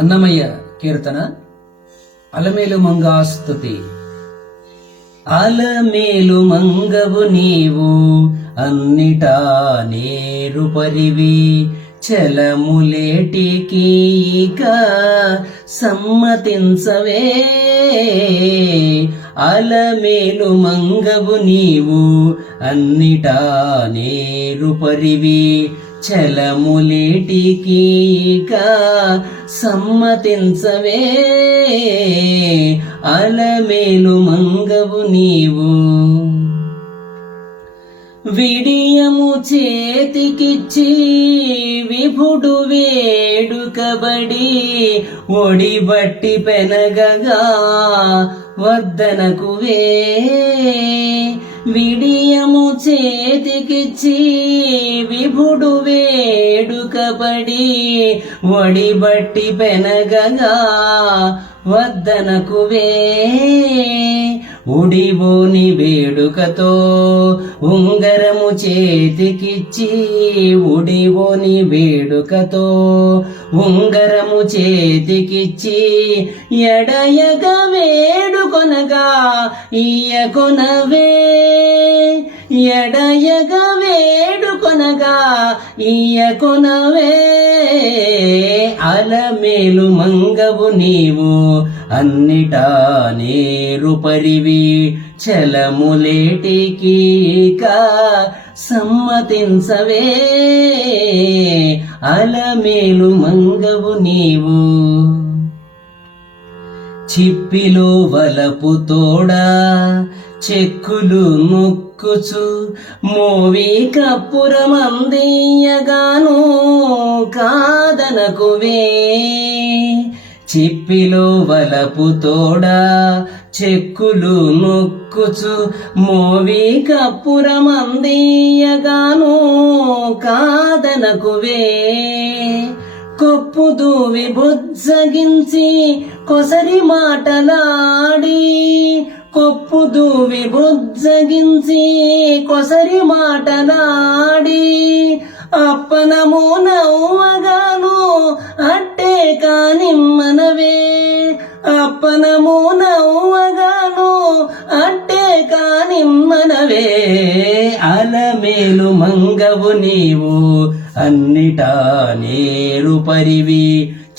అన్నమయ్య కీర్తన అలమేలు మంగాస్తుతి. అలమేలు మంగవు నీవు అన్నిటా నేరు పరివి, చలములేటికి ఇక సమ్మతించవే. అలమేలు మంగవు నీవు అన్నిటా నేరు పరివి, చలములేటికి ఇక సమ్మతించవే. అలమేలు మంగవు నీవు విడియము చేతికిచ్చి విభుడు వేడుకబడి, ఒడిబట్టి పెనగగా వద్దనకువే. విడియము చేతికిచ్చి విభుడు వేడుకబడి, ఒడిబట్టి పెనగగా వద్దనకువే. ఉడివోని వేడుకతో ఉంగరము చేతికిచ్చి, ఉడివోని వేడుకతో ఉంగరము చేతికిచ్చి, ఎడయగ వేడుకొనగా ఇయ్యకొనవే. ఎడయగ వేడుకొనగా ఇయ్యకొనవే. అలమేలు మంగవు నీవు అన్నిటా నేరు పరివి, చలములేటికి ఇక సమ్మతించవే. అలమేలు మంగవు నీవు చిప్పిలో వలపు తోడా చెక్కులు ముక్కుచు, మోవి కప్పురమందియగాను కాదనకువే. చిప్పిలో వలపు తోడా చెక్కులు ముక్కుచు, మోవి కప్పురమందియగాను కాదనకువే. కొప్పు దూవి బుజ్జగించి కొసరి మాటలాడి, కొప్పు దూవి బుజ్జగించి కొసరి మాటలాడి, అప్పనము నవ్వగాను అట్టే కానిమ్మనవే. అప్పనము నవ్వగాను అట్టే కానిమ్మనవే. అలమేలు మంగవు నీవు అన్నిటా నేరు పరివి,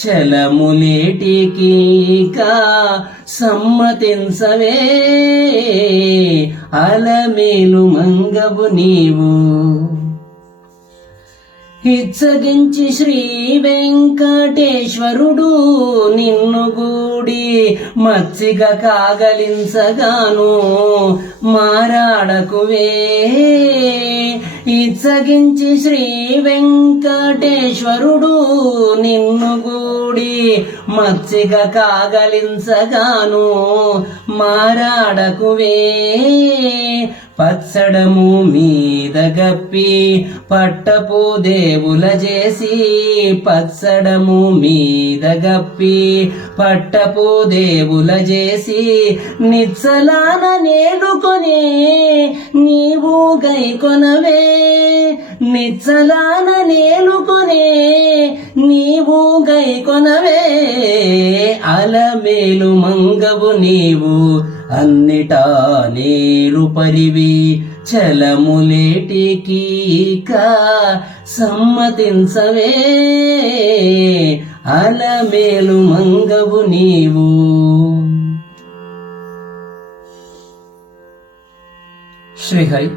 చలములేటికి ఇక సమ్మతించవే. అలమేలు మంగవు నీవు ఇచ్చగించి శ్రీ వెంకటేశ్వరుడు నిన్ను గూడి, మచ్చిగ కాగలించగాను మారాడకువే. ఇచ్చగించి శ్రీ వెంకటేశ్వరుడు నిన్ను గూడి, మచ్చిగ కాగలించగాను మారాడకువే. పచ్చడము మీద గప్పి పట్టపు దేవుల చేసి, పచ్చడము మీద గప్పి పట్టపు దేవుల చేసి, నిచ్చలాన నేలుకొని నీవు గైకొనవే. నిచ్చలాన నేలుకొని నీవు గైకొనవే. అలమేలు మంగవు నీవు అన్నిటా నేరు పరివి, చలములేటికి ఇక సమ్మతించవే. అలమేలు మంగవు నీవు. శ్రీహరి.